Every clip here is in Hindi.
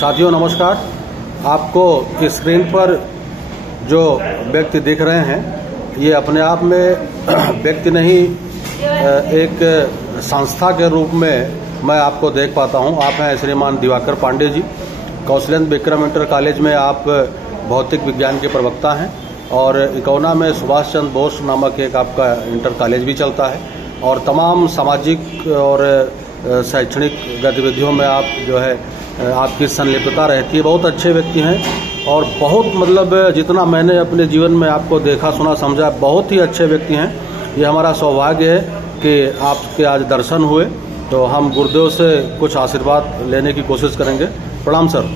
साथियों नमस्कार। आपको स्क्रीन पर जो व्यक्ति दिख रहे हैं ये अपने आप में व्यक्ति नहीं, एक संस्था के रूप में मैं आपको देख पाता हूं। आप हैं श्रीमान दिवाकर पांडे जी। कौशलेंद्र विक्रम इंटर कॉलेज में आप भौतिक विज्ञान के प्रवक्ता हैं और इकौना में सुभाष चंद्र बोस नामक एक आपका इंटर कॉलेज भी चलता है और तमाम सामाजिक और शैक्षणिक गतिविधियों में आप जो है आपकी संलिप्तता रहती है। बहुत अच्छे व्यक्ति हैं और बहुत मतलब जितना मैंने अपने जीवन में आपको देखा सुना समझा, बहुत ही अच्छे व्यक्ति हैं। ये हमारा सौभाग्य है कि आपके आज दर्शन हुए, तो हम गुरुदेव से कुछ आशीर्वाद लेने की कोशिश करेंगे। प्रणाम सर।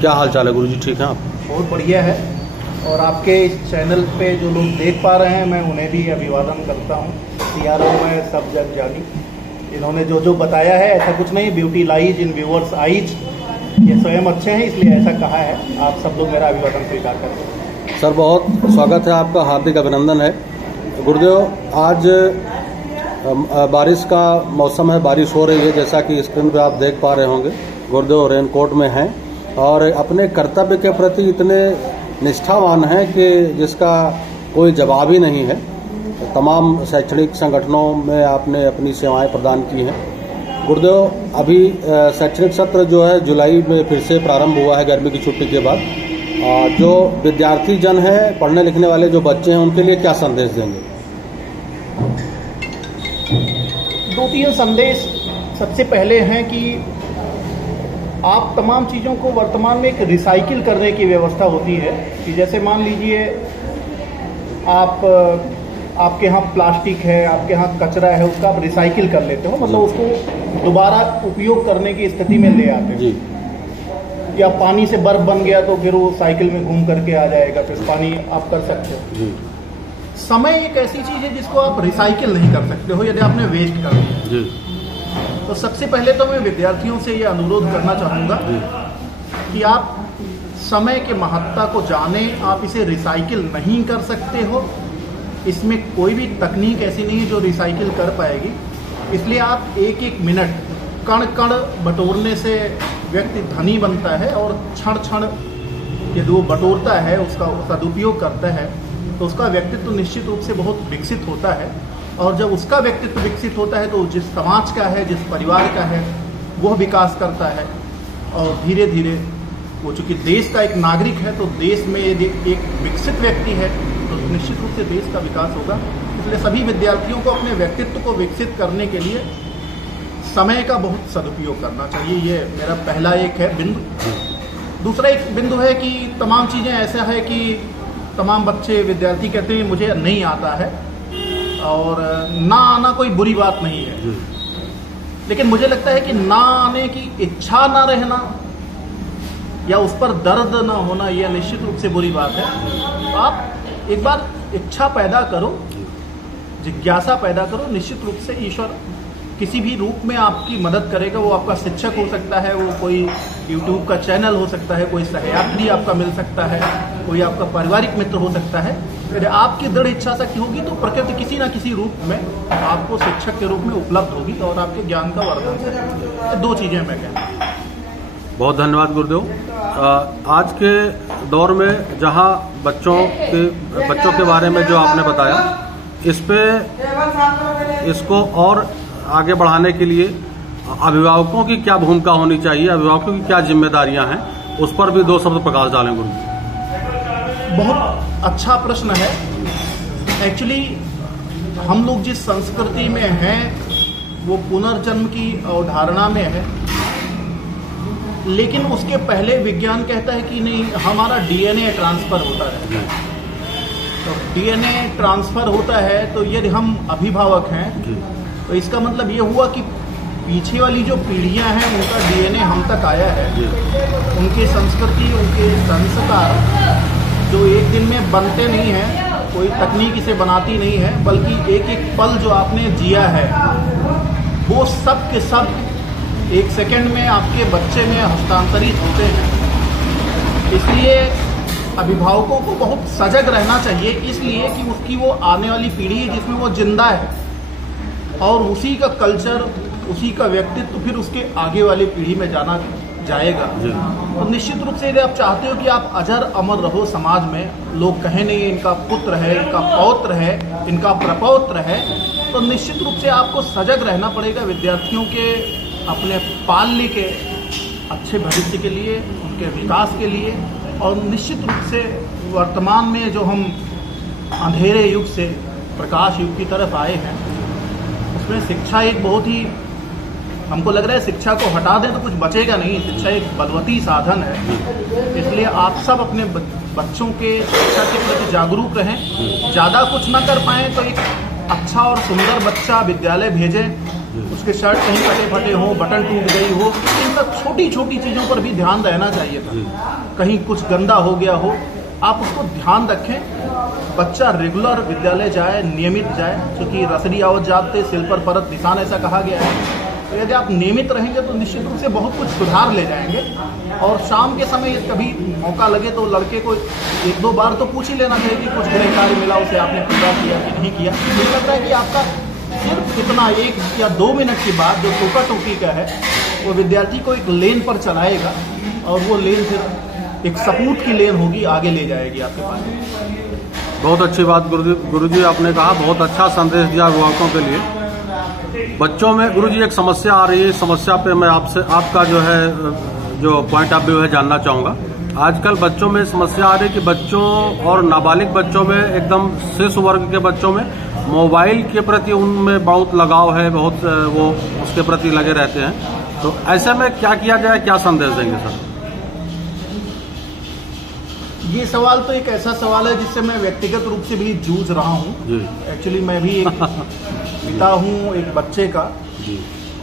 क्या हाल चाल है गुरु जी? ठीक है आप? बहुत बढ़िया है। और आपके इस चैनल पे जो लोग देख पा रहे हैं मैं उन्हें भी अभिवादन करता हूँ। CRO में सब जग जानी, इन्होंने जो जो बताया है ऐसा कुछ नहीं, beauty lies in viewers eyes, ये स्वयं अच्छे हैं इसलिए ऐसा कहा है। आप सब लोग मेरा अभिवादन स्वीकार करें। सर बहुत स्वागत है आपका, हार्दिक अभिनंदन है। गुरुदेव आज बारिश का मौसम है, बारिश हो रही है जैसा कि स्क्रीन पे आप देख पा रहे होंगे। गुरुदेव रेनकोट में हैं और अपने कर्तव्य के प्रति इतने निष्ठावान हैं कि जिसका कोई जवाब ही नहीं है। तमाम शैक्षणिक संगठनों में आपने अपनी सेवाएं प्रदान की हैं। गुरुदेव अभी शैक्षणिक सत्र जो है जुलाई में फिर से प्रारंभ हुआ है गर्मी की छुट्टी के बाद। जो विद्यार्थी जन हैं, पढ़ने लिखने वाले जो बच्चे हैं, उनके लिए क्या संदेश देंगे? 2-3 संदेश सबसे पहले हैं कि आप तमाम चीज़ों को वर्तमान में एक रिसाइकिल करने की व्यवस्था होती है कि जैसे मान लीजिए आपके यहाँ प्लास्टिक है, आपके यहाँ कचरा है, उसका आप रिसाइकिल कर लेते हो, मतलब उसको दोबारा उपयोग करने की स्थिति में ले आते हो। या पानी से बर्फ बन गया तो फिर वो साइकिल में घूम करके आ जाएगा, फिर पानी आप कर सकते हो। समय एक ऐसी चीज़ है जिसको आप रिसाइकिल नहीं कर सकते हो यदि आपने वेस्ट कर दिया। तो सबसे पहले तो मैं विद्यार्थियों से ये अनुरोध करना चाहूँगा कि आप समय के महत्ता को जानें। आप इसे रिसाइकिल नहीं कर सकते हो, इसमें कोई भी तकनीक ऐसी नहीं है जो रिसाइकिल कर पाएगी। इसलिए आप एक एक मिनट कण कण बटोरने से व्यक्ति धनी बनता है और क्षण क्षण यदि वो बटोरता है, उसका सदुपयोग करता है, तो उसका व्यक्तित्व निश्चित रूप से बहुत विकसित होता है। और जब उसका व्यक्तित्व विकसित होता है तो जिस समाज का है, जिस परिवार का है, वह विकास करता है। और धीरे धीरे वो चूँकि देश का एक नागरिक है, तो देश में यदि एक विकसित व्यक्ति है तो निश्चित रूप से देश का विकास होगा। इसलिए सभी विद्यार्थियों को अपने व्यक्तित्व को विकसित करने के लिए समय का बहुत सदुपयोग करना चाहिए। ये मेरा पहला एक है बिंदु। दूसरा एक बिंदु है कि तमाम चीज़ें ऐसा है कि तमाम बच्चे विद्यार्थी कहते हैं मुझे नहीं आता है, और ना आना कोई बुरी बात नहीं है, लेकिन मुझे लगता है कि ना आने की इच्छा ना रहना या उस पर दर्द ना होना यह निश्चित रूप से बुरी बात है। तो आप एक बार इच्छा पैदा करो, जिज्ञासा पैदा करो, निश्चित रूप से ईश्वर किसी भी रूप में आपकी मदद करेगा। वो आपका शिक्षक हो सकता है, वो कोई YouTube का चैनल हो सकता है, कोई सहयात्री आपका मिल सकता है, कोई आपका पारिवारिक मित्र हो सकता है। यदि आपकी दृढ़ इच्छा शक्ति होगी तो प्रकृति किसी न किसी रूप में आपको शिक्षक के रूप में उपलब्ध होगी और आपके ज्ञान का वर्धन करेगी। ये 2 चीज़ें मैं कहूँ। बहुत धन्यवाद गुरुदेव। आज के दौर में जहां बच्चों के बारे में जो आपने बताया, इसको और आगे बढ़ाने के लिए अभिभावकों की क्या भूमिका होनी चाहिए, अभिभावकों की क्या जिम्मेदारियां हैं, उस पर भी 2 शब्द प्रकाश डालें गुरु। बहुत अच्छा प्रश्न है। एक्चुअली हम लोग जिस संस्कृति में हैं वो पुनर्जन्म की अवधारणा में है, लेकिन उसके पहले विज्ञान कहता है कि नहीं, हमारा DNA ट्रांसफर होता है। तो DNA ट्रांसफर होता है तो यदि हम अभिभावक हैं तो इसका मतलब ये हुआ कि पीछे वाली जो पीढ़ियां हैं उनका DNA हम तक आया है। उनकी संस्कृति, उनके संस्कार जो एक दिन में बनते नहीं हैं, कोई तकनीक इसे बनाती नहीं है, बल्कि एक एक पल जो आपने जिया है वो सब के सब 1 सेकंड में आपके बच्चे में हस्तांतरित होते हैं। इसलिए अभिभावकों को बहुत सजग रहना चाहिए, इसलिए कि उसकी वो आने वाली पीढ़ी है जिसमें वो जिंदा है और उसी का कल्चर, उसी का व्यक्तित्व फिर उसके आगे वाली पीढ़ी में जाना जाएगा। तो निश्चित रूप से यदि आप चाहते हो कि आप अजर अमर रहो समाज में, लोग कहें नहीं इनका पुत्र है, इनका पौत्र है, इनका प्रपौत्र है, तो निश्चित रूप से आपको सजग रहना पड़ेगा विद्यार्थियों के अपने पालने के अच्छे भविष्य के लिए, उनके विकास के लिए। और निश्चित रूप से वर्तमान में जो हम अंधेरे युग से प्रकाश युग की तरफ आए हैं, उसमें शिक्षा एक बहुत ही, हमको लग रहा है शिक्षा को हटा दें तो कुछ बचेगा नहीं। शिक्षा एक बलवती साधन है, इसलिए आप सब अपने बच्चों के शिक्षा के प्रति जागरूक रहें। ज़्यादा कुछ ना कर पाएँ तो एक अच्छा और सुंदर बच्चा विद्यालय भेजें, उसके शर्ट कहीं फटे फटे हो, बटन टूट गई हो, इन सब छोटी छोटी चीज़ों पर भी ध्यान रहना चाहिए था। कहीं कुछ गंदा हो गया हो, आप उसको ध्यान रखें। बच्चा रेगुलर विद्यालय जाए, नियमित जाए, क्योंकि रसरी आवत जाते सिल पर परत निशान ऐसा कहा गया है। तो यदि आप नियमित रहेंगे तो निश्चित रूप से बहुत कुछ सुधार ले जाएंगे। और शाम के समय यदि कभी मौका लगे तो लड़के को 1-2 बार तो पूछ ही लेना चाहिए कि कुछ गृह कार्य मिला उसे आपने पूरा किया कि नहीं किया। मुझे लगता है कि आपका सिर्फ इतना 1 या 2 मिनट की बात जो टोका टोकी का है, वो विद्यार्थी को एक लेन पर चलाएगा और वो लेन फिर एक सपूत की लेन होगी, आगे ले जाएगी आपके पास। बहुत अच्छी बात गुरुजी आपने कहा, बहुत अच्छा संदेश दिया अभिभावकों के लिए। बच्चों में गुरुजी एक समस्या आ रही है, इस समस्या पे मैं आपसे आपका जो पॉइंट ऑफ व्यू है जानना चाहूँगा। आजकल बच्चों में समस्या आ रही है कि बच्चों और नाबालिग बच्चों में, एकदम शिशु वर्ग के बच्चों में मोबाइल के प्रति उनमें बहुत लगाव है, बहुत वो उसके प्रति लगे रहते हैं। तो ऐसे में क्या किया जाए, क्या संदेश देंगे सर? ये सवाल तो एक ऐसा सवाल है जिससे मैं व्यक्तिगत रूप से भी जूझ रहा हूँ। एक्चुअली मैं भी एक पिता हूँ एक बच्चे का,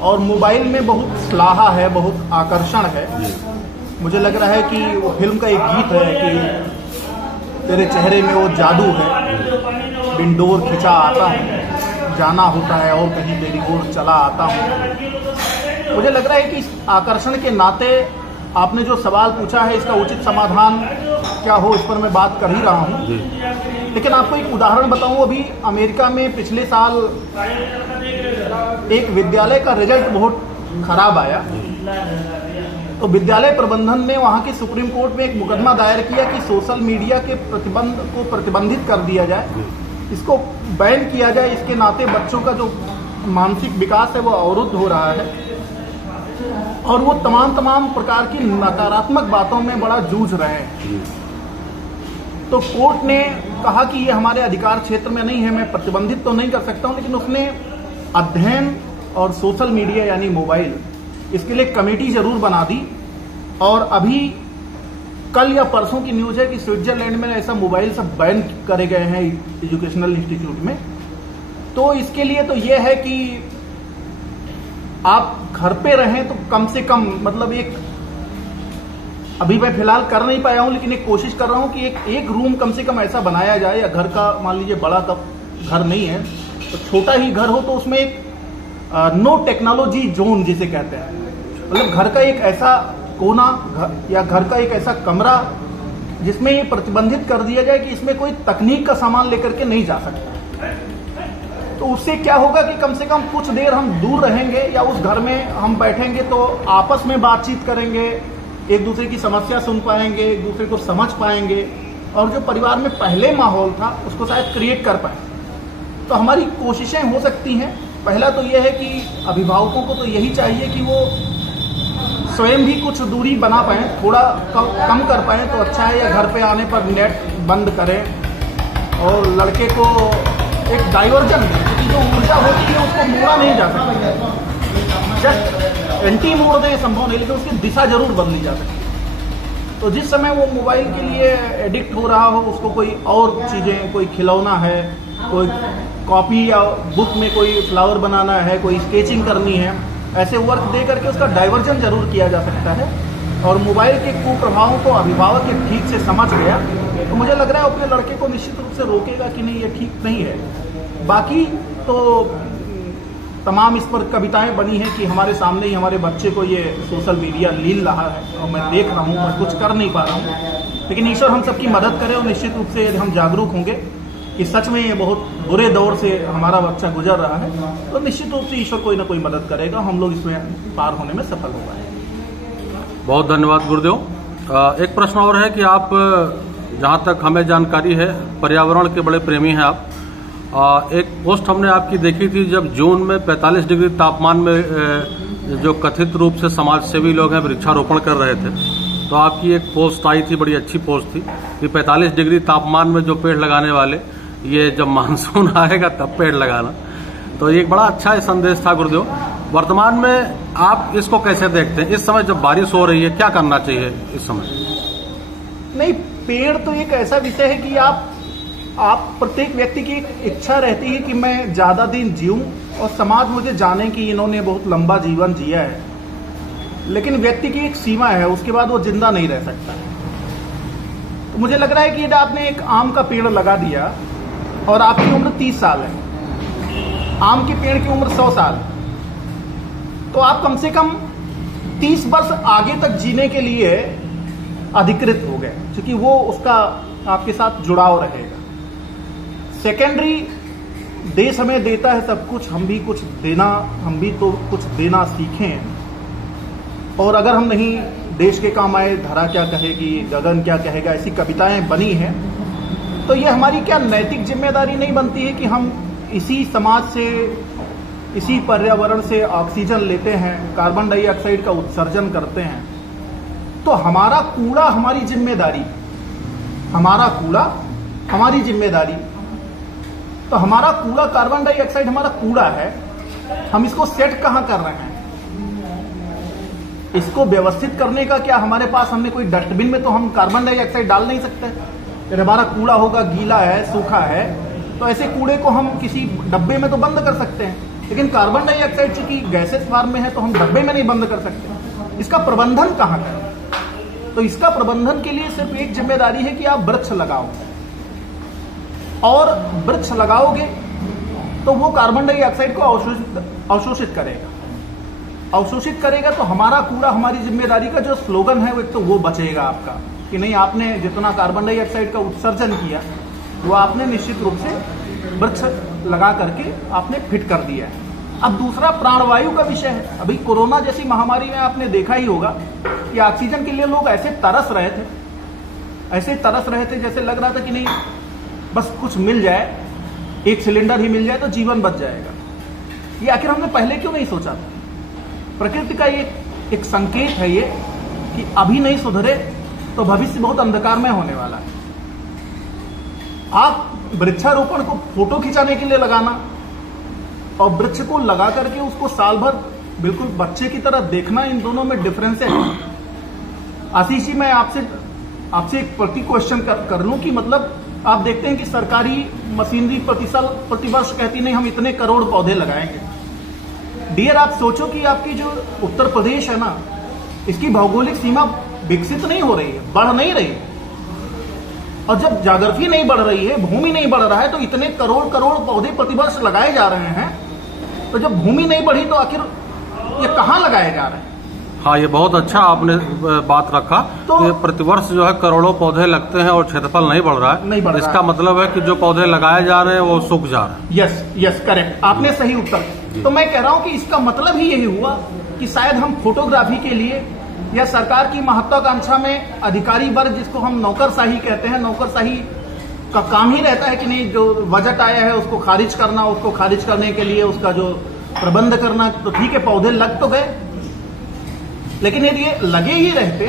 और मोबाइल में बहुत सलाहा है, बहुत आकर्षण है। मुझे लग रहा है कि वो फिल्म का एक गीत है कि तेरे चेहरे में वो जादू है, बिंडोर खिंचा आता हूँ, जाना होता है और कहीं तेरी ओर चला आता हूँ। मुझे लग रहा है कि इस आकर्षण के नाते आपने जो सवाल पूछा है, इसका उचित समाधान क्या हो, इस पर मैं बात कर ही रहा हूँ। लेकिन आपको एक उदाहरण बताऊं, अभी अमेरिका में पिछले साल एक विद्यालय का रिजल्ट बहुत खराब आया, तो विद्यालय प्रबंधन ने वहां की सुप्रीम कोर्ट में एक मुकदमा दायर किया कि सोशल मीडिया के प्रतिबंध को प्रतिबंधित कर दिया जाए, इसको बैन किया जाए। इसके नाते बच्चों का जो मानसिक विकास है वो अवरुद्ध हो रहा है, और वो तमाम प्रकार की नकारात्मक बातों में बड़ा जूझ रहे हैं। तो कोर्ट ने कहा कि ये हमारे अधिकार क्षेत्र में नहीं है, मैं प्रतिबंधित तो नहीं कर सकता हूं, लेकिन उसने अध्ययन और सोशल मीडिया यानी मोबाइल, इसके लिए कमेटी जरूर बना दी। और अभी कल या परसों की न्यूज है कि स्विट्जरलैंड में ऐसा मोबाइल सब बैन करे गए हैं एजुकेशनल इंस्टीट्यूट में। तो इसके लिए तो ये है कि आप घर पे रहें तो कम से कम, मतलब एक, अभी मैं फिलहाल कर नहीं पाया हूं, लेकिन एक कोशिश कर रहा हूं कि एक रूम कम से कम ऐसा बनाया जाए, या घर का मान लीजिए बड़ा घर नहीं है तो छोटा ही घर हो, तो उसमें एक नो टेक्नोलॉजी जोन जिसे कहते हैं, मतलब घर का एक ऐसा कोना या घर का एक ऐसा कमरा जिसमें ये प्रतिबंधित कर दिया जाए कि इसमें कोई तकनीक का सामान लेकर के नहीं जा सकता। तो उससे क्या होगा कि कम से कम कुछ देर हम दूर रहेंगे, या उस घर में हम बैठेंगे तो आपस में बातचीत करेंगे, एक दूसरे की समस्या सुन पाएंगे, एक दूसरे को समझ पाएंगे, और जो परिवार में पहले माहौल था उसको शायद क्रिएट कर पाए। तो हमारी कोशिशें हो सकती हैं। पहला तो यह है कि अभिभावकों को तो यही चाहिए कि वो स्वयं भी कुछ दूरी बना पाएं, थोड़ा कम कर पाएं तो अच्छा है, या घर पे आने पर नेट बंद करें और लड़के को एक डाइवर्जन, क्योंकि जो ऊर्जा होती है उसको मोड़ा नहीं जा सकता, जस्ट एंटी मोड़ दें संभव नहीं, लेकिन उसकी दिशा जरूर बदली जा सकती है। तो जिस समय वो मोबाइल के लिए एडिक्ट हो रहा हो, उसको कोई और चीज़ें, कोई खिलौना है, कोई कॉपी या बुक में कोई फ्लावर बनाना है, कोई स्केचिंग करनी है, ऐसे वर्क दे करके उसका डाइवर्जन जरूर किया जा सकता है। और मोबाइल के कुप्रभावों को अभिभावक के ठीक से समझ गया तो मुझे लग रहा है अपने लड़के को निश्चित रूप से रोकेगा कि नहीं, ये ठीक नहीं है। बाकी तो तमाम इस पर कविताएं बनी हैं कि हमारे सामने ही हमारे बच्चे को ये सोशल मीडिया लील रहा है, और मैं देख रहा हूँ, मैं कुछ कर नहीं पा रहा हूँ। लेकिन ईश्वर हम सबकी मदद करे, और निश्चित रूप से यदि हम जागरूक होंगे कि सच में ये बहुत बुरे दौर से हमारा बच्चा गुजर रहा है, तो निश्चित रूप से ईश्वर कोई ना कोई मदद करेगा, हम लोग इसमें पार होने में सफल हो पाएंगे। बहुत धन्यवाद गुरुदेव। एक प्रश्न और है कि आप, जहाँ तक हमें जानकारी है, पर्यावरण के बड़े प्रेमी हैं आप। एक पोस्ट हमने आपकी देखी थी जब जून में 45 डिग्री तापमान में जो कथित रूप से समाज सेवी लोग हैं वृक्षारोपण कर रहे थे, तो आपकी एक पोस्ट आई थी, बड़ी अच्छी पोस्ट थी कि 45 डिग्री तापमान में जो पेड़ लगाने वाले, ये जब मानसून आएगा तब पेड़ लगाना। तो ये एक बड़ा अच्छा संदेश था गुरुदेव। वर्तमान में आप इसको कैसे देखते हैं? इस समय जब बारिश हो रही है, क्या करना चाहिए इस समय? नहीं, पेड़ तो एक ऐसा विषय है कि आप प्रत्येक व्यक्ति की एक इच्छा रहती है कि मैं ज्यादा दिन जीऊं और समाज मुझे जाने कि इन्होंने बहुत लंबा जीवन जिया है, लेकिन व्यक्ति की एक सीमा है, उसके बाद वो जिंदा नहीं रह सकता। तो मुझे लग रहा है कि यदि आपने एक आम का पेड़ लगा दिया और आपकी उम्र 30 साल है, आम के पेड़ की उम्र 100 साल, तो आप कम से कम 30 वर्ष आगे तक जीने के लिए अधिकृत हो गए, क्योंकि वो उसका आपके साथ जुड़ाव रहेगा। सेकेंडरी, देश हमें देता है सब कुछ, हम भी तो कुछ देना सीखें, और अगर हम नहीं देश के काम आए, धरा क्या कहेगी, गगन क्या कहेगा, ऐसी कविताएं बनी हैं, तो ये हमारी क्या नैतिक जिम्मेदारी नहीं बनती है कि हम इसी समाज से, इसी पर्यावरण से ऑक्सीजन लेते हैं, कार्बन डाइऑक्साइड का उत्सर्जन करते हैं, तो हमारा कूड़ा हमारी जिम्मेदारी, हमारा कूड़ा हमारी जिम्मेदारी। तो हमारा कूड़ा, कार्बन डाइऑक्साइड हमारा कूड़ा है, हम इसको सेट कहां कर रहे हैं? इसको व्यवस्थित करने का क्या हमारे पास, हमने कोई डस्टबिन में तो हम कार्बन डाइऑक्साइड डाल नहीं सकते? फिर हमारा कूड़ा होगा, गीला है, सूखा है, तो ऐसे कूड़े को हम किसी डब्बे में तो बंद कर सकते हैं, लेकिन कार्बन डाइऑक्साइड चूंकि गैसेस फॉर्म में है तो हम डब्बे में नहीं बंद कर सकते। इसका प्रबंधन कहां करें? तो इसका प्रबंधन के लिए सिर्फ एक जिम्मेदारी है कि आप वृक्ष लगाओ, और वृक्ष लगाओगे तो वो कार्बन डाइऑक्साइड को अवशोषित करेगा। तो हमारा कूड़ा हमारी जिम्मेदारी का जो स्लोगन है, वो एक तो वो बचेगा आपका, कि नहीं आपने जितना कार्बन डाइऑक्साइड का उत्सर्जन किया वो आपने निश्चित रूप से वृक्ष लगा करके आपने फिट कर दिया है। अब दूसरा प्राणवायु का विषय है। अभी कोरोना जैसी महामारी में आपने देखा ही होगा कि ऑक्सीजन के लिए लोग ऐसे तरस रहे थे जैसे लग रहा था कि नहीं बस कुछ मिल जाए, एक सिलेंडर ही मिल जाए तो जीवन बच जाएगा। ये आखिर हमने पहले क्यों नहीं सोचा था? प्रकृति का ये एक संकेत है ये कि अभी नहीं सुधरे तो भविष्य बहुत अंधकारमय होने वाला है। आप वृक्षारोपण को फोटो खिंचाने के लिए लगाना और वृक्ष को लगा करके उसको साल भर बिल्कुल बच्चे की तरह देखना, इन दोनों में डिफरेंस है। आशीष जी, मैं आपसे एक क्वेश्चन कर लूं कि मतलब आप देखते हैं कि सरकारी मशीनरी प्रतिवर्ष कहती नहीं हम इतने करोड़ पौधे लगाएंगे। डियर, आप सोचो कि आपकी जो उत्तर प्रदेश है ना, इसकी भौगोलिक सीमा विकसित नहीं हो रही है, बढ़ नहीं रही है, और जब ज्योग्राफी नहीं बढ़ रही है, भूमि नहीं बढ़ रहा है, तो इतने करोड़ पौधे प्रतिवर्ष लगाए जा रहे हैं। तो जब भूमि नहीं बढ़ी तो आखिर ये कहां लगाए जा रहे हैं? हाँ, ये बहुत अच्छा आपने बात रखा। तो ये प्रतिवर्ष जो है करोड़ों पौधे लगते हैं और क्षेत्रफल नहीं बढ़ रहा है। इसका मतलब है कि जो पौधे लगाए जा रहे हैं वो सूख जा रहे हैं। यस करेक्ट, आपने सही उत्तर। तो मैं कह रहा हूं कि इसका मतलब ही यही हुआ कि शायद हम फोटोग्राफी के लिए या सरकार की महत्वाकांक्षा में अधिकारी वर्ग, जिसको हम नौकरशाही कहते हैं, नौकरशाही का काम ही रहता है कि नहीं जो बजट आया है उसको खारिज करना, उसको खारिज करने के लिए उसका जो प्रबंध करना। तो ठीक है, पौधे लग तो गए, लेकिन यदि ये लगे ही रहते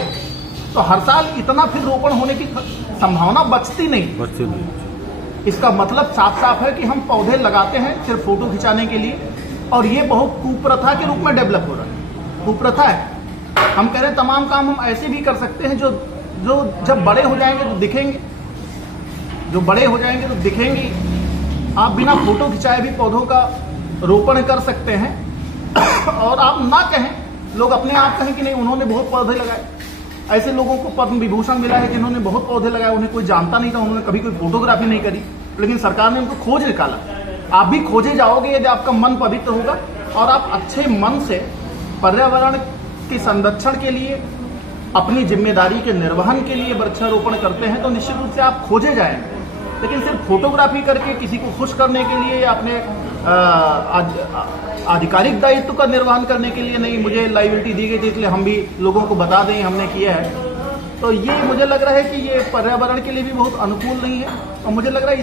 तो हर साल इतना फिर रोपण होने की संभावना बचती नहीं। इसका मतलब साफ है कि हम पौधे लगाते हैं सिर्फ फोटो खिंचाने के लिए, और ये बहुत कुप्रथा के रूप में डेवलप हो रहा है। कुप्रथा है। हम कह रहे हैं तमाम काम हम ऐसे भी कर सकते हैं जो जब बड़े हो जाएंगे तो दिखेंगे, आप बिना फोटो खिंचाए भी पौधों का रोपण कर सकते हैं। और आप ना कहें, लोग अपने आप कहें कि नहीं उन्होंने बहुत पौधे लगाए। ऐसे लोगों को पद्म विभूषण मिला है जिन्होंने बहुत पौधे लगाए, उन्हें कोई जानता नहीं था, उन्होंने कभी कोई फोटोग्राफी नहीं करी, लेकिन सरकार ने उनको खोज निकाला। आप भी खोजे जाओगे यदि आपका मन पवित्र होगा और आप अच्छे मन से पर्यावरण के संरक्षण के लिए, अपनी जिम्मेदारी के निर्वहन के लिए वृक्षारोपण करते हैं, तो निश्चित रूप से आप खोजे जाएंगे। लेकिन सिर्फ फोटोग्राफी करके किसी को खुश करने के लिए या अपने आधिकारिक दायित्व का निर्वहन करने के लिए नहीं, मुझे लाइबिलिटी दी गई थी इसलिए हम भी लोगों को बता दें हमने किया है। तो ये मुझे लग रहा है कि ये पर्यावरण के लिए भी बहुत अनुकूल नहीं है और मुझे लग रहा है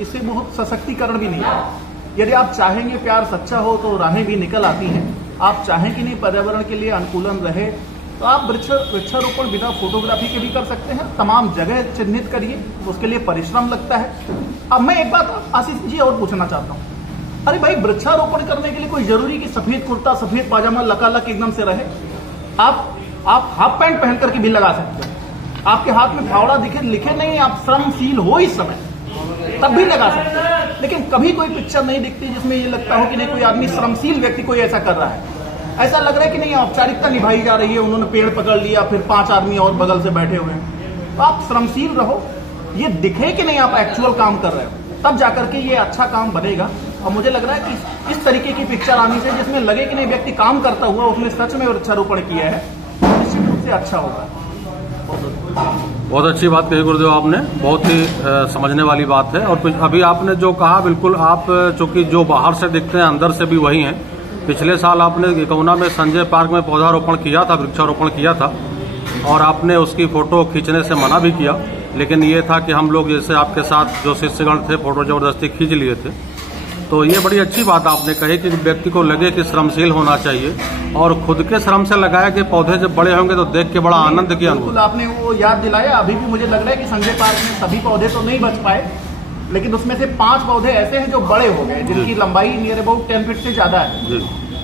इससे बहुत सशक्तिकरण भी नहीं है। यदि आप चाहेंगे प्यार सच्चा हो तो राहें भी निकल आती हैं। आप चाहें कि नहीं पर्यावरण के लिए अनुकूलन रहे तो आप वृक्षारोपण बिना फोटोग्राफी के भी कर सकते हैं। तमाम जगह चिन्हित करिए, उसके लिए परिश्रम लगता है। अब मैं एक बात आशीष जी और पूछना चाहता हूँ, अरे भाई वृक्षारोपण करने के लिए कोई जरूरी कि सफेद कुर्ता सफेद पाजामा लकालक एकदम से रहे? आप हाफ पैंट पहन करके भी लगा सकते हैं। आपके हाथ में फावड़ा लिखे नहीं, आप श्रमशील हो इस समय तब भी लगा सकते हैं। लेकिन कभी कोई पिक्चर नहीं दिखती जिसमें ये लगता हो कि नहीं कोई आदमी श्रमशील व्यक्ति कोई ऐसा कर रहा है। ऐसा लग रहा है कि नहीं औपचारिकता निभाई जा रही है, उन्होंने पेड़ पकड़ लिया फिर 5 आदमी और बगल से बैठे हुए हैं। तो आप श्रमशील रहो, ये दिखे कि नहीं आप एक्चुअल काम कर रहे हो, तब जाकर के ये अच्छा काम बनेगा। और मुझे लग रहा है कि इस तरीके की पिक्चर आने से जिसमें लगे कि नहीं व्यक्ति काम करता हुआ उसने सच में वृक्षारोपण किया है, निश्चित रूप से अच्छा होगा। बहुत अच्छी बात कही गुरुदेव आपने, बहुत ही समझने वाली बात है। और अभी आपने जो कहा बिल्कुल, आप चूंकि जो बाहर से दिखते हैं अंदर से भी वही हैं। पिछले साल आपने एकौना में संजय पार्क में पौधारोपण किया था, वृक्षारोपण किया था और आपने उसकी फोटो खींचने से मना भी किया, लेकिन ये था कि हम लोग जैसे आपके साथ जो शिष्यगण थे फोटो जबरदस्ती खींच लिए थे। तो ये बड़ी अच्छी बात आपने कही कि व्यक्ति को लगे कि श्रमशील होना चाहिए और खुद के श्रम से लगाया कि पौधे जब बड़े होंगे तो देख के बड़ा आनंद की अनुभव। आपने वो याद दिलाया। अभी भी मुझे लग रहा है कि संजय पार्क में सभी पौधे तो नहीं बच पाए, लेकिन उसमें से 5 पौधे ऐसे हैं जो बड़े हो गए, जिनकी लंबाई नियर अबाउट 10 फीट से ज्यादा है।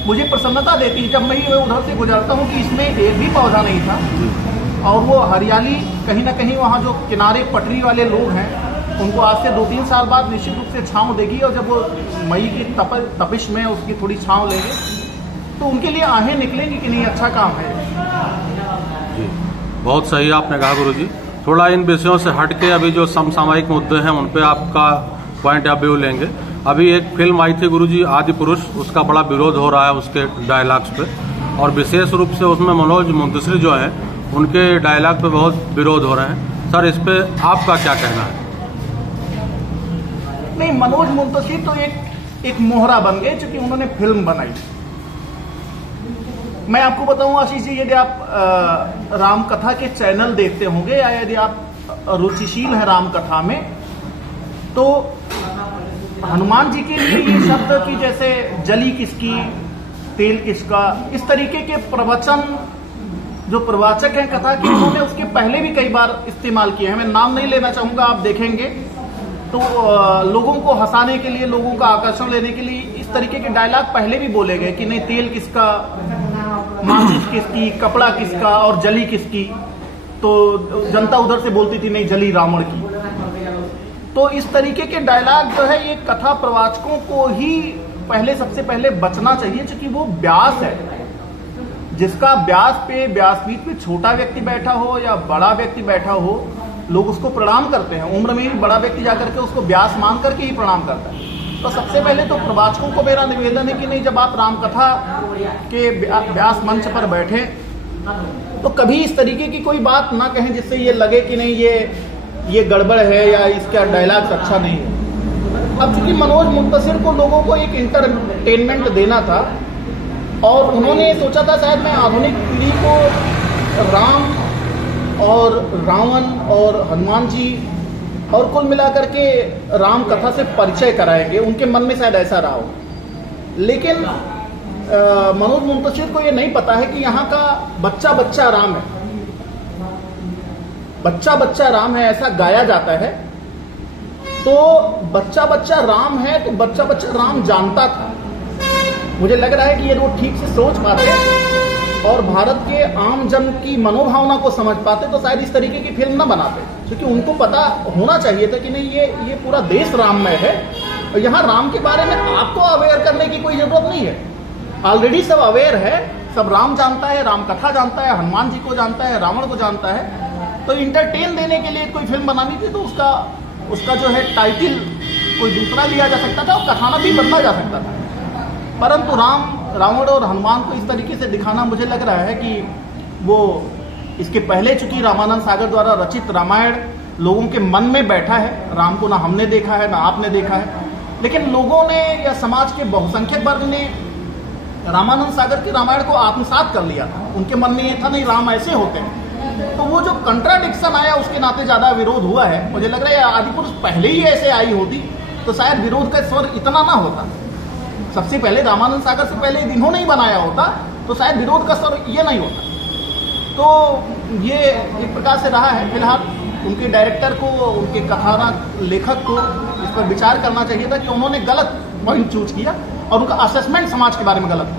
मुझे प्रसन्नता देती है जब मैं उधर से गुजरता हूँ कि इसमें एक भी पौधा नहीं था और वो हरियाली कहीं ना कहीं वहाँ जो किनारे पटरी वाले लोग हैं उनको आज से 2-3 साल बाद निश्चित रूप से छांव देगी और जब वो मई की तपिश में उसकी थोड़ी छांव लेंगे तो उनके लिए आहें निकलेंगी कि नहीं अच्छा काम है। जी बहुत सही आपने कहा गुरुजी। थोड़ा इन विषयों से हट के अभी जो समसामयिक मुद्दे हैं उन पे आपका पॉइंट ऑफ व्यू लेंगे। अभी एक फिल्म आई थी गुरुजी आदि पुरुष, उसका बड़ा विरोध हो रहा है उसके डायलॉग्स पे और विशेष रूप से उसमें मनोज मुंतशिर जो हैं उनके डायलॉग पे बहुत विरोध हो रहे हैं। सर इस पे आपका क्या कहना है? नहीं, मनोज मुंतशिर तो एक मोहरा बन गए क्योंकि उन्होंने फिल्म बनाई। मैं आपको बताऊं आशीष जी, यदि आप राम कथा के चैनल देखते होंगे या यदि आप रुचिशील हैं राम कथा में, तो हनुमान जी के लिए ये शब्द कि जैसे जली किसकी तेल किसका, इस तरीके के प्रवचन जो प्रवाचक हैं कथा के उन्होंने उसके पहले भी कई बार इस्तेमाल किए हैं। मैं नाम नहीं लेना चाहूंगा, आप देखेंगे तो लोगों को हंसाने के लिए, लोगों का आकर्षण लेने के लिए इस तरीके के डायलॉग पहले भी बोले गए कि नहीं तेल किसका, माचिस किसकी, कपड़ा किसका और जली किसकी। तो जनता उधर से बोलती थी नहीं जली रावण की। तो इस तरीके के डायलॉग जो है ये कथा प्रवाचकों को ही सबसे पहले बचना चाहिए, क्योंकि वो व्यास है जिसका व्यासपीठ पे छोटा व्यक्ति बैठा हो या बड़ा व्यक्ति बैठा हो, लोग उसको प्रणाम करते हैं। उम्र में ही बड़ा व्यक्ति जाकर के उसको व्यास मान करके ही प्रणाम करता है। तो सबसे पहले तो प्रवाचकों को मेरा निवेदन है कि नहीं, जब आप रामकथा के व्यास मंच पर बैठे तो कभी इस तरीके की कोई बात ना कहें जिससे ये लगे कि नहीं ये गड़बड़ है या इसका डायलॉग अच्छा नहीं है। अब चूंकि मनोज मुंतशिर को लोगों को एक इंटरटेनमेंट देना था और उन्होंने सोचा था शायद मैं आधुनिक पीढ़ी को राम और रावण और हनुमान जी और कुल मिलाकर के राम कथा से परिचय कराएंगे, उनके मन में शायद ऐसा रहा हो। लेकिन मनोज मुंतशिर को ये नहीं पता है कि यहाँ का बच्चा बच्चा राम है, बच्चा बच्चा राम है ऐसा गाया जाता है। तो बच्चा बच्चा राम है तो बच्चा बच्चा राम जानता था। मुझे लग रहा है कि ये वो ठीक से सोच पाते और भारत के आम जन की मनोभावना को समझ पाते तो शायद इस तरीके की फिल्म न बनाते, क्योंकि उनको पता होना चाहिए था कि नहीं ये पूरा देश राममय है और यहाँ राम के बारे में आपको अवेयर करने की कोई जरूरत नहीं है। ऑलरेडी सब अवेयर है, सब राम जानता है, राम कथा जानता है, हनुमान जी को जानता है, रावण को जानता है। तो इंटरटेन देने के लिए कोई फिल्म बनानी थी तो उसका जो है टाइटल कोई दूसरा लिया जा सकता था और कथानक भी बदला जा सकता था। परंतु रावण और हनुमान को इस तरीके से दिखाना मुझे लग रहा है कि वो इसके पहले चूंकि रामानंद सागर द्वारा रचित रामायण लोगों के मन में बैठा है। राम को ना हमने देखा है ना आपने देखा है, लेकिन लोगों ने या समाज के बहुसंख्यक वर्ग ने रामानंद सागर की रामायण को आत्मसात कर लिया था। उनके मन में ये था नहीं राम ऐसे होते हैं। तो वो जो कंट्राडिक्शन आया उसके नाते ज्यादा विरोध हुआ है। मुझे लग रहा है आदिपुरुष पहले ही ऐसे आई होती तो शायद विरोध का स्वर इतना ना होता। सबसे पहले रामानंद सागर से पहले इन्होंने ही बनाया होता तो शायद विरोध का स्वर ये नहीं होता। तो ये एक प्रकार से रहा है। फिलहाल उनके डायरेक्टर को, उनके कथानक लेखक को इस पर विचार करना चाहिए था कि उन्होंने गलत पॉइंट चूज किया और उनका असेसमेंट समाज के बारे में गलत था।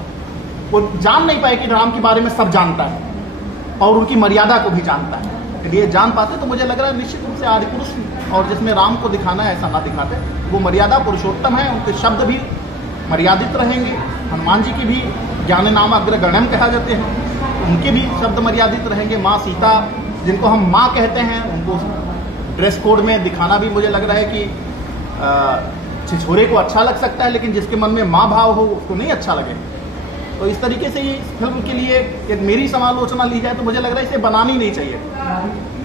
वो जान नहीं पाए कि राम के बारे में सब जानता है और उनकी मर्यादा को भी जानता है। यदि ये जान पाते तो मुझे लग रहा है निश्चित रूप से आदिपुरुष और जिसमें राम को दिखाना है ऐसा ना दिखाते। वो मर्यादा पुरुषोत्तम है, उनके शब्द भी मर्यादित रहेंगे। हनुमान जी की भी ज्ञान नाम अग्रगण्यम कहा जाते हैं, उनके भी शब्द मर्यादित रहेंगे। माँ सीता जिनको हम माँ कहते हैं उनको ड्रेस कोड में दिखाना भी मुझे लग रहा है कि छिछोरे को अच्छा लग सकता है, लेकिन जिसके मन में माँ भाव हो उसको नहीं अच्छा लगे। तो इस तरीके से इस फिल्म के लिए एक मेरी समालोचना ली जाए तो मुझे लग रहा है इसे बनानी नहीं चाहिए।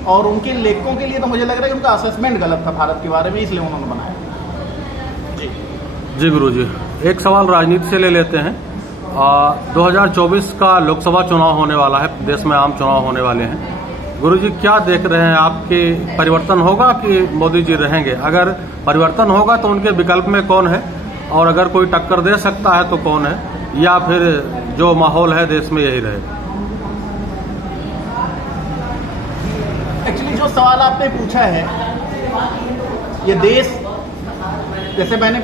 और उनके लेखकों के लिए तो मुझे लग रहा है कि उनका असेसमेंट गलत था भारत के बारे में, इसलिए उन्होंने बनाया। जी गुरु जी, एक सवाल राजनीति से ले लेते हैं। 2024 का लोकसभा चुनाव होने वाला है, देश में आम चुनाव होने वाले हैं। गुरु जी क्या देख रहे हैं, आपके परिवर्तन होगा कि मोदी जी रहेंगे? अगर परिवर्तन होगा तो उनके विकल्प में कौन है, और अगर कोई टक्कर दे सकता है तो कौन है, या फिर जो माहौल है देश में यही रहेगा? एक्चुअली जो सवाल आपने पूछा है, ये देश, जैसे मैंने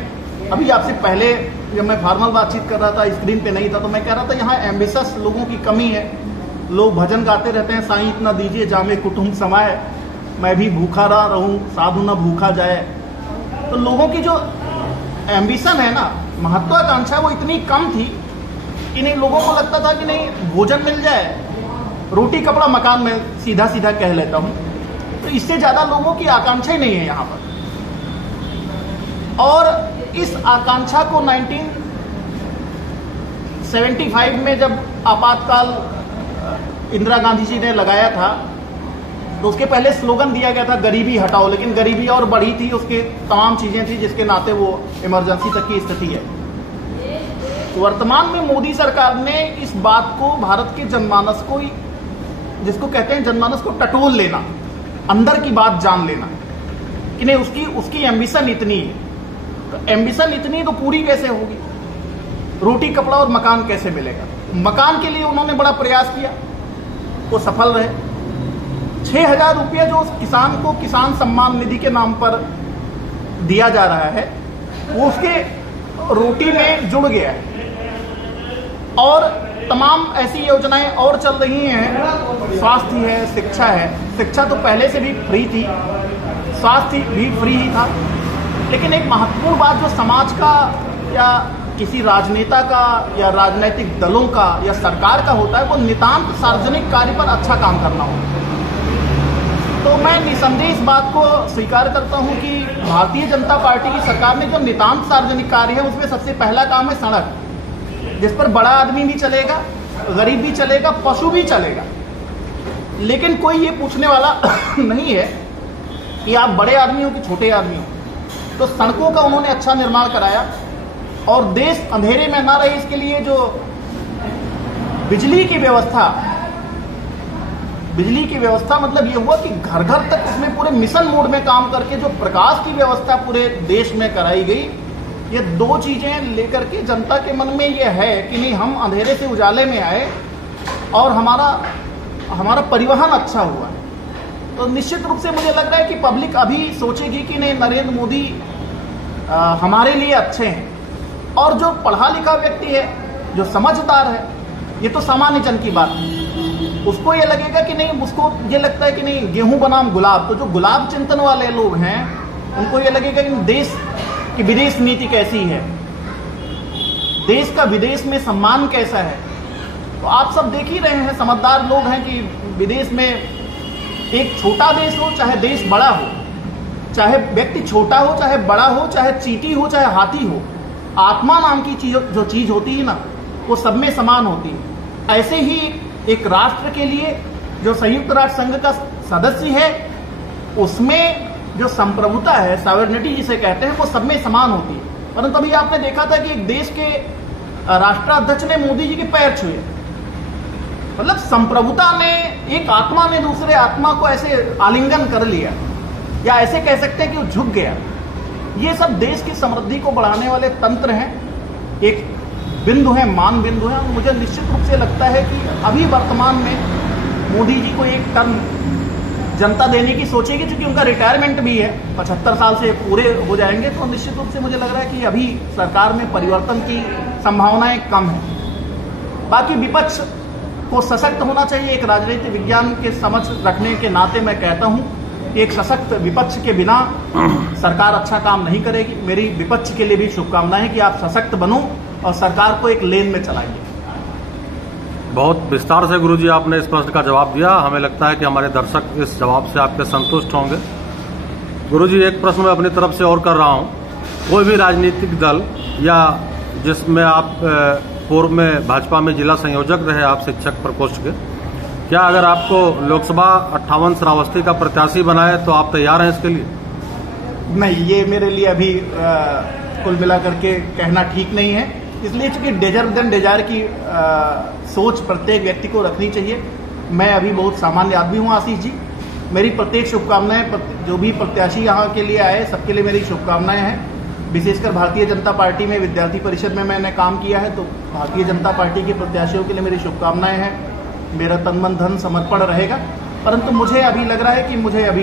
अभी आपसे पहले जब मैं फॉर्मल बातचीत कर रहा था, स्क्रीन पे नहीं था, तो मैं कह रहा था यहाँ एम्बिशस लोगों की कमी है। लोग भजन गाते रहते हैं, साईं इतना दीजिए जामे कुटुंब समाए, मैं भी भूखा रहा रहूं साधु न भूखा जाए। तो लोगों की जो एम्बिशन है ना, महत्वाकांक्षा, वो इतनी कम थी कि नहीं, लोगों को लगता था कि नहीं भोजन मिल जाए, रोटी कपड़ा मकान में सीधा सीधा कह लेता हूं। तो इससे ज्यादा लोगों की आकांक्षा ही नहीं है यहाँ पर। और इस आकांक्षा को 1975 में जब आपातकाल इंदिरा गांधी जी ने लगाया था तो उसके पहले स्लोगन दिया गया था गरीबी हटाओ, लेकिन गरीबी और बढ़ी थी, उसके तमाम चीजें थी जिसके नाते वो इमरजेंसी तक की स्थिति है। तो वर्तमान में मोदी सरकार ने इस बात को, भारत के जनमानस को, जिसको कहते हैं जनमानस को टटोल लेना, अंदर की बात जान लेना कि नहीं उसकी एम्बिशन इतनी है। तो एम्बिशन इतनी तो पूरी कैसे होगी? रोटी कपड़ा और मकान कैसे मिलेगा? मकान के लिए उन्होंने बड़ा प्रयास किया, वो सफल रहे। 6,000 रुपया जो उस किसान को किसान सम्मान निधि के नाम पर दिया जा रहा है, वो उसके रोटी में जुड़ गया है। और तमाम ऐसी योजनाएं और चल रही हैं, स्वास्थ्य है, शिक्षा है। शिक्षा तो पहले से भी फ्री थी, स्वास्थ्य भी फ्री ही था। लेकिन एक महत्वपूर्ण बात जो समाज का या किसी राजनेता का या राजनीतिक दलों का या सरकार का होता है, वो नितांत सार्वजनिक कार्य पर अच्छा काम करना होता है। तो मैं निसंदेह इस बात को स्वीकार करता हूं कि भारतीय जनता पार्टी की सरकार ने जो नितांत सार्वजनिक कार्य है उसमें सबसे पहला काम है सड़क, जिस पर बड़ा आदमी भी चलेगा, गरीब भी चलेगा, पशु भी चलेगा। लेकिन कोई ये पूछने वाला नहीं है कि आप बड़े आदमी हो कि छोटे आदमी हो। तो सड़कों का उन्होंने अच्छा निर्माण कराया और देश अंधेरे में ना रहे इसके लिए जो बिजली की व्यवस्था मतलब ये हुआ कि घर घर तक उसमें पूरे मिशन मोड में काम करके जो प्रकाश की व्यवस्था पूरे देश में कराई गई, ये दो चीजें लेकर के जनता के मन में ये है कि नहीं हम अंधेरे से उजाले में आए और हमारा परिवहन अच्छा हुआ। तो निश्चित रूप से मुझे लग रहा है कि पब्लिक अभी सोचेगी कि नहीं नरेंद्र मोदी हमारे लिए अच्छे हैं। और जो पढ़ा लिखा व्यक्ति है, जो समझदार है, ये तो सामान्य जन की बात है, उसको ये लगेगा कि नहीं, उसको ये लगता है कि नहीं गेहूं बनाम गुलाब। तो जो गुलाब चिंतन वाले लोग हैं उनको ये लगेगा कि देश की विदेश नीति कैसी है, देश का विदेश में सम्मान कैसा है। तो आप सब देख ही रहे हैं, समझदार लोग हैं कि विदेश में एक छोटा देश हो चाहे देश बड़ा हो, चाहे व्यक्ति छोटा हो चाहे बड़ा हो, चाहे चींटी हो चाहे हाथी हो, आत्मा नाम की जो चीज होती है ना, वो सब में समान होती है। ऐसे ही एक राष्ट्र के लिए जो संयुक्त राष्ट्र संघ का सदस्य है, उसमें जो संप्रभुता है, सॉवरेनिटी जिसे कहते हैं, वो सब में समान होती है। परंतु अभी आपने देखा था कि एक देश के राष्ट्राध्यक्ष ने मोदी जी के पैर छुए। मतलब संप्रभुता ने, एक आत्मा ने दूसरे आत्मा को ऐसे आलिंगन कर लिया, या ऐसे कह सकते हैं कि वो झुक गया। ये सब देश की समृद्धि को बढ़ाने वाले तंत्र हैं, एक बिंदु है, मान बिंदु है। मुझे निश्चित रूप से लगता है कि अभी वर्तमान में मोदी जी को एक टर्म जनता देने की सोचेगी, क्योंकि उनका रिटायरमेंट भी है, 75 साल से पूरे हो जाएंगे। तो निश्चित रूप से मुझे लग रहा है कि अभी सरकार में परिवर्तन की संभावनाएं कम है। बाकी विपक्ष को सशक्त होना चाहिए। एक राजनीतिक विज्ञान के समझ रखने के नाते मैं कहता हूं कि एक सशक्त विपक्ष के बिना सरकार अच्छा काम नहीं करेगी। मेरी विपक्ष के लिए भी शुभकामनाएं हैं कि आप सशक्त बनो और सरकार को एक लेन में चलाइए। बहुत विस्तार से गुरुजी आपने इस प्रश्न का जवाब दिया। हमें लगता है कि हमारे दर्शक इस जवाब से आपके संतुष्ट होंगे। गुरुजी, एक प्रश्न मैं अपनी तरफ से और कर रहा हूं। कोई भी राजनीतिक दल या जिसमें आप पूर्व में भाजपा में जिला संयोजक रहे आप शिक्षक प्रकोष्ठ के, क्या अगर आपको लोकसभा 58 श्रावस्ती का प्रत्याशी बनाए तो आप तैयार हैं इसके लिए? नहीं, ये मेरे लिए अभी कुल मिलाकर के कहना ठीक नहीं है। इसलिए चूंकि डेजर्व देन डिजायर की सोच प्रत्येक व्यक्ति को रखनी चाहिए। मैं अभी बहुत सामान्य आदमी हूँ आशीष जी। मेरी प्रत्येक शुभकामनाएं, जो भी प्रत्याशी यहाँ के लिए आए सबके लिए मेरी शुभकामनाएं हैं। विशेषकर भारतीय जनता पार्टी में विद्यार्थी परिषद में मैंने काम किया है, तो भारतीय जनता पार्टी के प्रत्याशियों के लिए मेरी शुभकामनाएं हैं। मेरा तन मन धन समर्पण रहेगा। परंतु मुझे अभी लग रहा है कि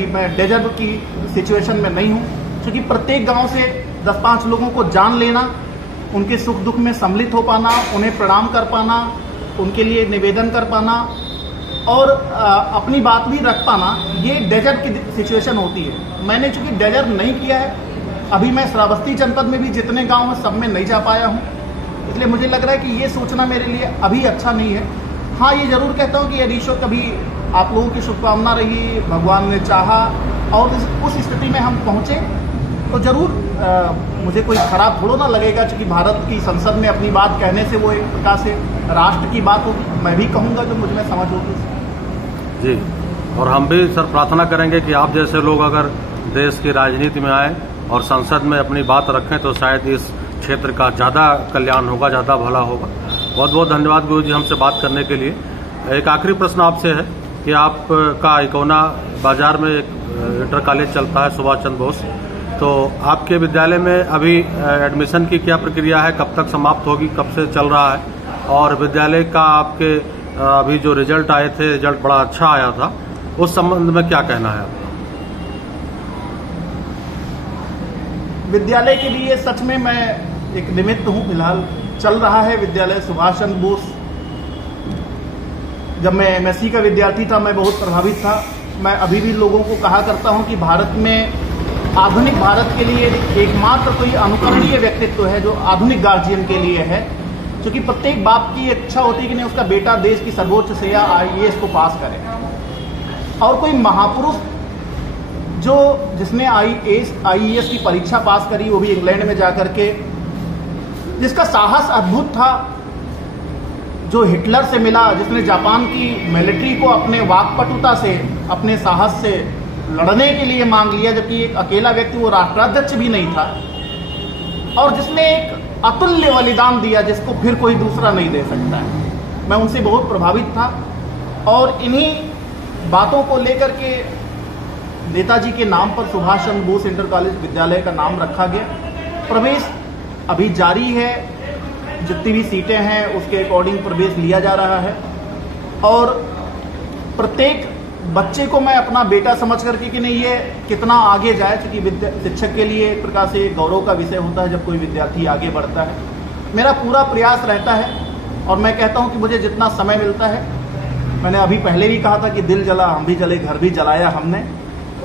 मैं डेजर्व की सिचुएशन में नहीं हूँ, क्योंकि प्रत्येक गांव से 10-5 लोगों को जान लेना, उनके सुख दुख में सम्मिलित हो पाना, उन्हें प्रणाम कर पाना, उनके लिए निवेदन कर पाना और अपनी बात भी रख पाना, ये डेजर्व की सिचुएशन होती है। मैंने चूंकि डेजर्व नहीं किया है, अभी मैं श्रावस्ती जनपद में भी जितने गांव हैं सब में नहीं जा पाया हूँ, इसलिए मुझे लग रहा है कि ये सोचना मेरे लिए अभी अच्छा नहीं है। हाँ, ये जरूर कहता हूँ कि यदि कभी आप लोगों की शुभकामना रही, भगवान ने चाहा और उस स्थिति में हम पहुँचे तो जरूर मुझे कोई खराब थोड़ा ना लगेगा, क्योंकि भारत की संसद में अपनी बात कहने से वो एक प्रकार से राष्ट्र की बात होगी। मैं भी कहूँगा जो मुझ में समझ होगी जी। और हम भी सर प्रार्थना करेंगे कि आप जैसे लोग अगर देश की राजनीति में आए और संसद में अपनी बात रखें तो शायद इस क्षेत्र का ज़्यादा कल्याण होगा, ज़्यादा भला होगा। बहुत बहुत धन्यवाद गुरु जी हमसे बात करने के लिए। एक आखिरी प्रश्न आपसे है कि आपका इकोना बाजार में एक इंटर कॉलेज चलता है सुभाष चंद्र बोस, तो आपके विद्यालय में अभी एडमिशन की क्या प्रक्रिया है, कब तक समाप्त होगी, कब से चल रहा है? और विद्यालय का आपके अभी जो रिजल्ट आए थे, रिजल्ट बड़ा अच्छा आया था, उस संबंध में क्या कहना है आपका? विद्यालय के लिए सच में मैं एक निमित्त हूँ। फिलहाल चल रहा है विद्यालय सुभाष चंद्र बोस। जब मैं एमएससी का विद्यार्थी था मैं बहुत प्रभावित था। मैं अभी भी लोगों को कहा करता हूँ कि भारत में आधुनिक भारत के लिए एकमात्र कोई अनुकरणीय व्यक्तित्व है जो आधुनिक गार्जियन के लिए है, क्योंकि प्रत्येक बाप की इच्छा होती है कि नहीं उसका बेटा देश की सर्वोच्च सेवा IAS को पास करे। और कोई महापुरुष जिसने IAS की परीक्षा पास करी, वो भी इंग्लैंड में जाकर के, जिसका साहस अद्भुत था, जो हिटलर से मिला, जिसने जापान की मिलिट्री को अपने वाकपटुता से, अपने साहस से लड़ने के लिए मांग लिया, जबकि एक अकेला व्यक्ति, वो राष्ट्राध्यक्ष भी नहीं था, और जिसने एक अतुल्य बलिदान दिया जिसको फिर कोई दूसरा नहीं दे सकता है। मैं उनसे बहुत प्रभावित था और इन्हीं बातों को लेकर के नेताजी के नाम पर सुभाष चंद्र बोस इंटर कॉलेज विद्यालय का नाम रखा गया। प्रवेश अभी जारी है, जितनी भी सीटें हैं उसके अकॉर्डिंग प्रवेश लिया जा रहा है और प्रत्येक बच्चे को मैं अपना बेटा समझ करके कि नहीं ये कितना आगे जाए, क्योंकि शिक्षक के लिए एक प्रकार से गौरव का विषय होता है जब कोई विद्यार्थी आगे बढ़ता है। मेरा पूरा प्रयास रहता है और मैं कहता हूं कि मुझे जितना समय मिलता है, मैंने अभी पहले भी कहा था कि दिल जला हम भी जले, घर भी जलाया हमने,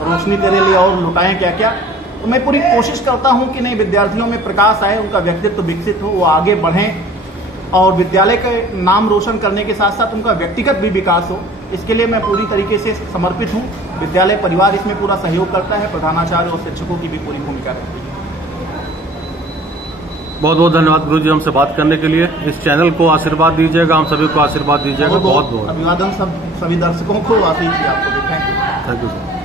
रोशनी तेरे लिए और लुटाएं क्या क्या। तो मैं पूरी कोशिश करता हूं कि नहीं विद्यार्थियों में प्रकाश आए, उनका व्यक्तित्व विकसित हो, वो आगे बढ़ें और विद्यालय के नाम रोशन करने के साथ साथ उनका व्यक्तिगत भी विकास हो। इसके लिए मैं पूरी तरीके से समर्पित हूं। विद्यालय परिवार इसमें पूरा सहयोग करता है, प्रधानाचार्य और शिक्षकों की भी पूरी भूमिका रहती है। बहुत बहुत धन्यवाद गुरु जी हमसे बात करने के लिए। इस चैनल को आशीर्वाद दीजिएगा, हम सभी को आशीर्वाद दीजिएगा। बहुत बहुत अभिवादन सभी दर्शकों को, आशीष जी आपको भी thank you. Thank you sir.